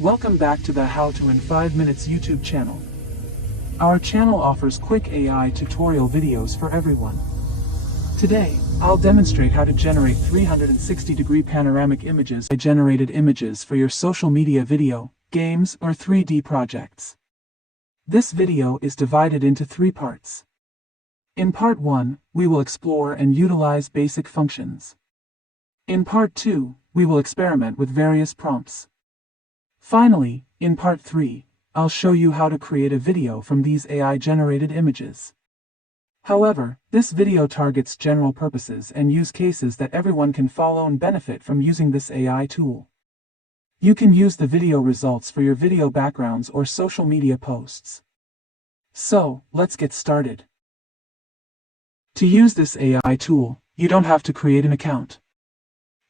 Welcome back to the How to in 5 Minutes YouTube channel. Our channel offers quick AI tutorial videos for everyone. Today, I'll demonstrate how to generate 360-degree panoramic images by generated images for your social media video, games, or 3D projects. This video is divided into 3 parts. In part 1, we will explore and utilize basic functions. In part 2, we will experiment with various prompts. Finally, in part 3, I'll show you how to create a video from these AI-generated images. However, this video targets general purposes and use cases that everyone can follow and benefit from using this AI tool. You can use the video results for your video backgrounds or social media posts. So, let's get started. To use this AI tool, you don't have to create an account.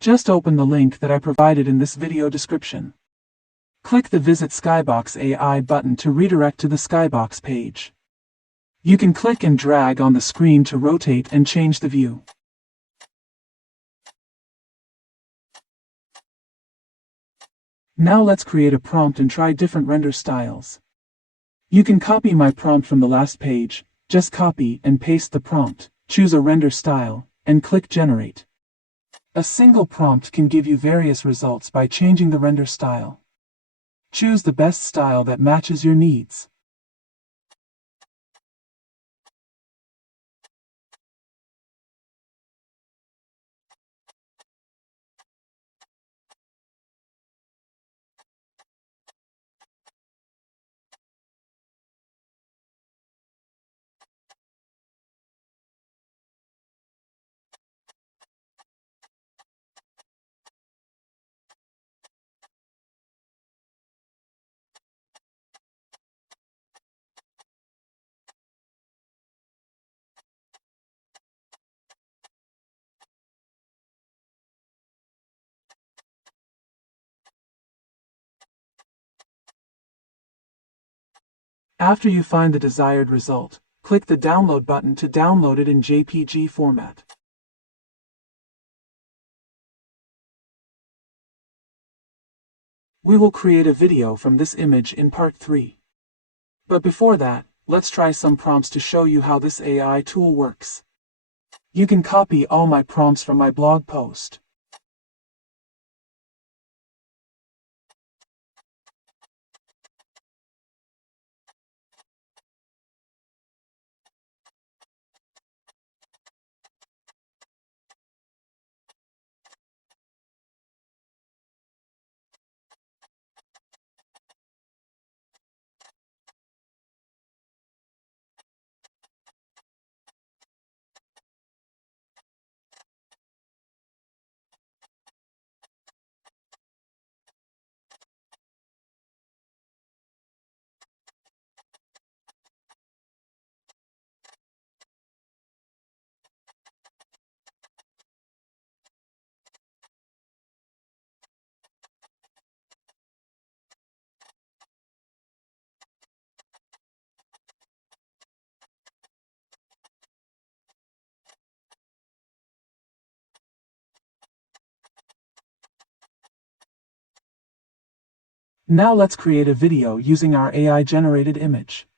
Just open the link that I provided in this video description. Click the Visit Skybox AI button to redirect to the Skybox page. You can click and drag on the screen to rotate and change the view. Now let's create a prompt and try different render styles. You can copy my prompt from the last page. Just copy and paste the prompt, choose a render style, and click Generate. A single prompt can give you various results by changing the render style. Choose the best style that matches your needs. After you find the desired result, click the Download button to download it in JPG format. We will create a video from this image in part 3. But before that, let's try some prompts to show you how this AI tool works. You can copy all my prompts from my blog post. Now let's create a video using our AI-generated image.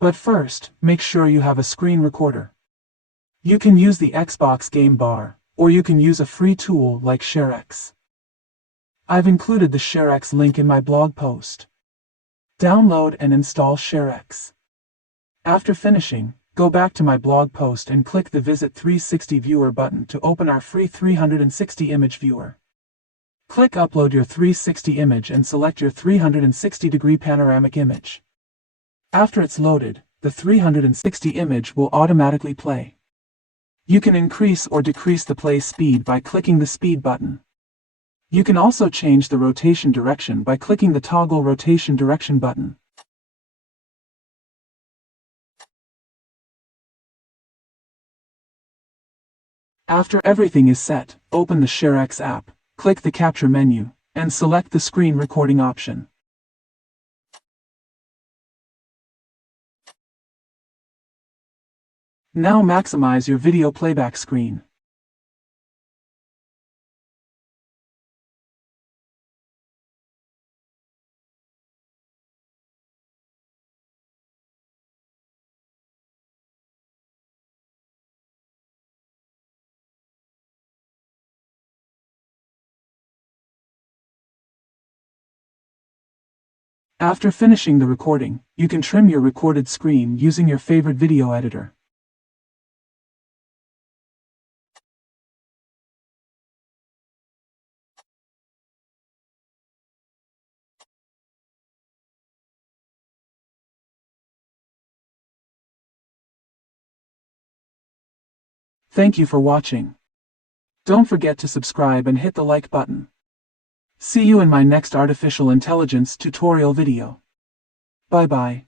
But first, make sure you have a screen recorder. You can use the Xbox game bar, or you can use a free tool like ShareX. I've included the ShareX link in my blog post. Download and install ShareX. After finishing, go back to my blog post and click the Visit 360 Viewer button to open our free 360 image viewer. Click Upload your 360 image and select your 360-degree panoramic image. After it's loaded, the 360 image will automatically play. You can increase or decrease the play speed by clicking the speed button. You can also change the rotation direction by clicking the Toggle Rotation Direction button. After everything is set, open the ShareX app. Click the Capture menu, and select the screen recording option. Now maximize your video playback screen. After finishing the recording, you can trim your recorded screen using your favorite video editor. Thank you for watching. Don't forget to subscribe and hit the like button. See you in my next artificial intelligence tutorial video. Bye bye.